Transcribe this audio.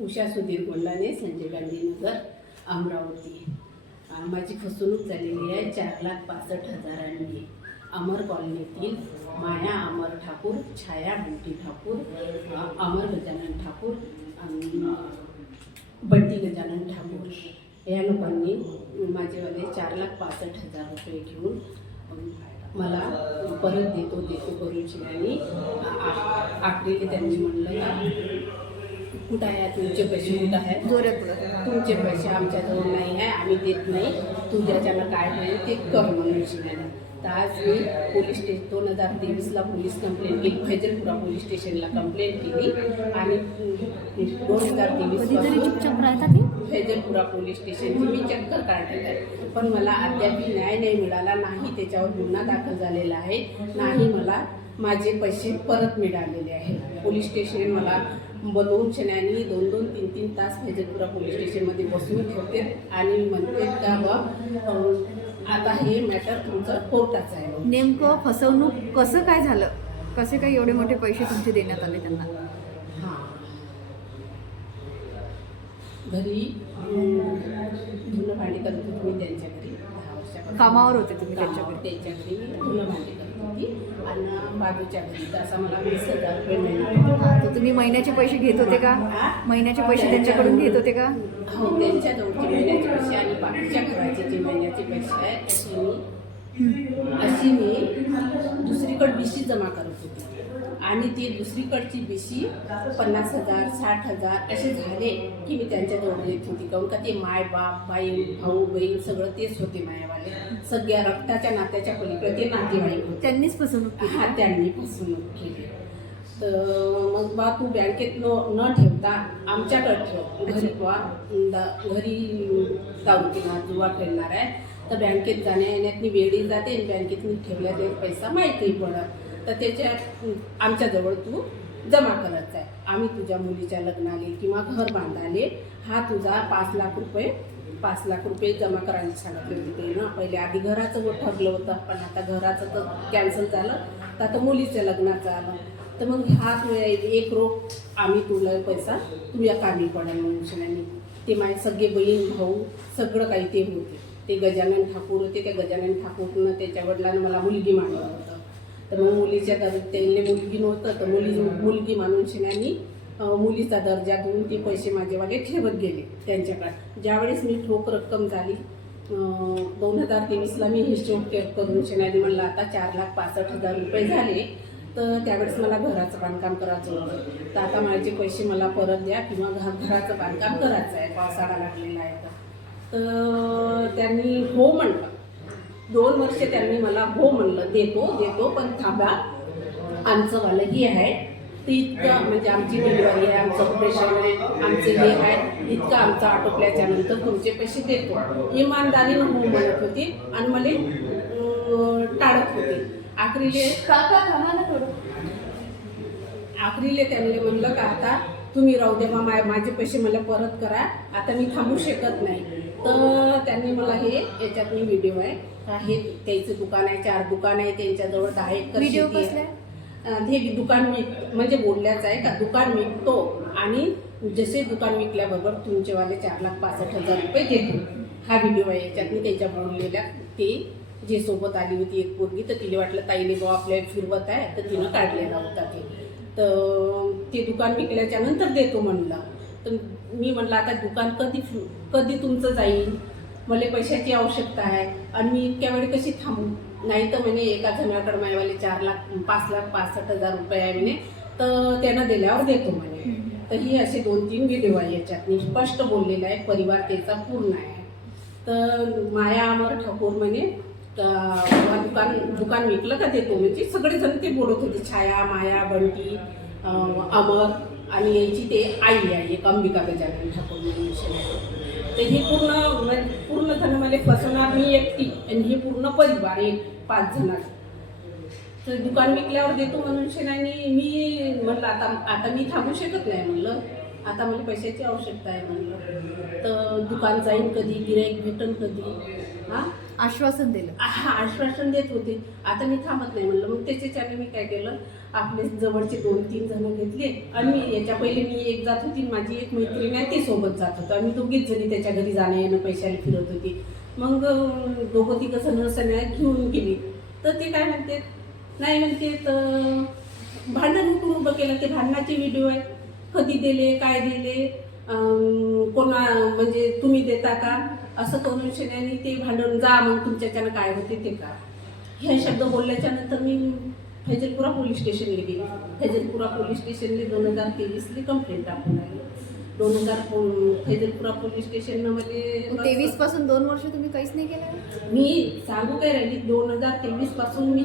उषा सुधीर गोंडाने, संजय गांधीनगर, अमरावती. माझी फसवणूक झालेली आहे 4,65,000 अमर कॉलनीतील माया अमर ठाकूर, छाया बंटी ठाकूर, अमर गजानन ठाकूर आणि बंटी गजानन ठाकूर या लोकांनी माझेवाले 4,65,000 रुपये घेऊन मला परत देतो करून शिवानी आखरीले त्यांनी म्हणलं का कुठं आहे तुमचे पैसे, कुठं आहे तुमचे पैसे आमच्याजवळ नाही आहे, आम्ही देत नाही, तू ज्याच्यानं काय होईल ते कर म्हणून शिवानी. तर आज मी पोलीस 2023ला पोलीस कंप्लेंट केली, फैजलपुरा पोलीस स्टेशनला कंप्लेंट केली आणि 2023 फैजलपुरा पोलीस स्टेशनची मी चक्कर काढलेलं आहे. पण मला अद्याप न्याय नाही मिळाला, नाही त्याच्यावर गुन्हा दाखल झालेला आहे, नाही मला माझे पैसे परत मिळालेले आहे. पोलीस स्टेशन मला बोलवून शन्यानी 2-2, 3-3 तास फैजलपुरा पोलीस स्टेशनमध्ये बसवून ठेवते आणि म्हणते का बा आता हे मॅटर तुमचं कोर्टाचं आहे. नेमकं फसवणूक कसं काय झालं, कसे काय एवढे मोठे पैसे तुमचे देण्यात आले त्यांना? हां, घरी धुणं भांडी करत होती मी त्यांच्या घरी 10 वर्षापासून. कामावर होते तुम्ही त्यांच्या घरी धुणं भांडी करत होती आणि बाजूच्या घरी तसा मला 20,000 रुपये मिळाले. तर तुम्ही महिन्याचे पैसे घेत होते का? महिन्याचे पैसे त्यांच्याकडून घेत होते का? हो, त्यांच्याजवळचे महिन्याचे पैसे आणि बाकीच्या घराचे जे महिन्याचे पैसे आहेत अशी मी दुसरीकडे BC जमा करत होते आणि ती दुसरीकडची BC 50,000, 60,000 असे झाले की मी त्यांच्याजवळ देत होती. काहून का ते माय बाप, बाई, भाऊ, बहीण सगळं तेच होते मायावाले, सगळ्या रक्ताच्या नात्याच्या पलीकडे ते नातेवाईक होते. त्यांनीच फसवणूक केली? हा, त्यांनी फसवणूक केली. तर मग बा तू बँकेत न ठेवता आमच्याकडे ठेव, घरी दारू पिणार जुवा खेळणार आहे तर बँकेत जाण्या येण्यात वेळी जाते आणि बँकेत ठेवल्या ते पैसा माहिती पडत, तर त्याच्यात आमच्याजवळ तू जमा करत आहे. आम्ही तुझ्या मुलीच्या लग्नाले किंवा घर बांधाले हा तुझा 5 लाख रुपये जमा करायला सांगितले होते ते ना. पहिले आधी घराचं ठरलं होतं, पण आता घराचं तर कॅन्सल झालं, तर आता मुलीच्या लग्नाचं आलं. तर मग हा एक रोख आम्ही तुला पैसा तुझ्या कामी पडेल म्हणून शिवानी. ते माझे सगळे बहीण भाऊ सगळं काही ते होते. ते गजानन ठाकूर होते, त्या गजानन ठाकूरनं त्याच्या वडिलांना मला मुलगी मानलं होतं. तर मग मुलीच्या त्यांनी मुलगी नव्हतं तर मुलगी मानून शिवानी मुलीचा दर्जा देऊन ते पैसे माझेवाले ठेवत गेले त्यांच्याकडे. ज्यावेळेस मी ठोक रक्कम झाली 2023ला मी हिशोब करून शिवानी म्हणलं आता 4,65,000 रुपये झाले, तर त्यावेळेस मला घराचं बांधकाम करायचं होतं. तर आता माझे पैसे मला परत द्या किंवा घराचं बांधकाम करायचं आहे, पावसाळा लागलेला आहे. तर त्यांनी हो म्हणलं, 2 वर्ष त्यांनी मला हो म्हणलं, देतो पण थांबा, आमचंवालं हे आहे ते इतकं, म्हणजे आमची डिलिव्हरी आहे, आमचं ऑपरेशन आहे, आमचे हे आहे, इतकं आमचं आटोपल्याच्या नंतर तुमचे पैसे देतो. इमानदारीनं हो म्हणत होती आणि मला टाळत होते. आखरीले त्यांनी म्हणलं का आता तुम्ही राहू द्या, माझे पैसे मला परत करा, आता मी थांबू शकत नाही. तर त्यांनी मला याच्यात मी व्हिडिओ आहे का, हे त्याचं दुकान आहे, 4 दुकान आहे त्यांच्याजवळ, 10 एकर शेती आहे. हे दुकान म्हणजे बोलल्याचं आहे का दुकान विकतो आणि जसे दुकान विकल्याबरोबर तुमचेवाले 4,65,000 रुपये देतो. हा व्हिडिओ आहे, याच्यात मी त्यांच्या बोललेल्या ते जे सोबत आली होती एक पोरगी, तर तिला वाटलं ताईने बाबा आपल्या फिरवत आहे तर तिनं काढलेला होता ते. तर ते दुकान विकल्याच्या नंतर देतो म्हणलं. तर मी म्हणलं आता दुकान कधी तुमचं जाईल, मला पैशाची आवश्यकता आहे आणि मी इतक्या वेळी कशी थांबू. नाही तर म्हणे एका जणाकडे माझ्यावाले 5,65,000 रुपये आहे म्हणे, तर त्यांना दिल्यावर देतो म्हणे. तर ही असे 2-3 व्हिडिओ आहे, याच्यात मी स्पष्ट बोललेलं आहे, परिवार त्याचा पूर्ण आहे. तर माया अमर ठाकूर म्हणे दुकान विकलं का देतो, म्हणजे सगळेजण ते बोलत होते, छाया, माया, बंटी, अमर आणि याची ते आई आहे एक अंबिका गजानन ठाकूर म्हणून. तर हे पूर्ण जण मला फसवणार, मी एकटी आणि हे पूर्ण परिवार एक 5 जणांचा. तर दुकान विकल्यावर देतो म्हणून शेणाने मी म्हटलं आता मी थांबू शकत नाही म्हणलं, आता मला पैशाची आवश्यकता आहे म्हणलं. तर दुकान जाईन कधी, गिऱ्हाईक भेटन कधी. हां, आश्वासन दिलं. आश्वासन देत होते. आता मी थांबत नाही म्हणलं. मग त्याच्याने मी काय केलं, आपले जवळचे 2-3 जण घेतले आणि मी याच्या पहिले मी एक जात होती, माझी एक मैत्रीण आहे ती सोबत जात होतो. आम्ही दोघीच जणी त्याच्या घरी जाणं येणं पैशाला फिरत होती. मग दोघं तिघं जण सण्या घेऊन गेली. तर ते काय म्हणते, नाही म्हणते तर भांडण उठून उभं केलं. ते भांडणाचे व्हिडिओ आहेत, कधी दिले, काय दिले, कोणा म्हणजे तुम्ही देता का, असं करून शन्याने ते भांडण, जा मग तुमच्याच्यानं काय होते ते का. हे शब्द बोलल्याच्या नंतर मी फैजलपुरा पोलीस स्टेशनला गेली. फैजलपुरा पोलीस स्टेशनने 2023ला कंप्लेंट टाकून आली. 2000 फैजलपुरा पोलीस स्टेशननं म्हणजे 23 पासून 2 वर्ष तुम्ही काहीच नाही केलं? मी सांगू काय राहिली, 2023 पासून मी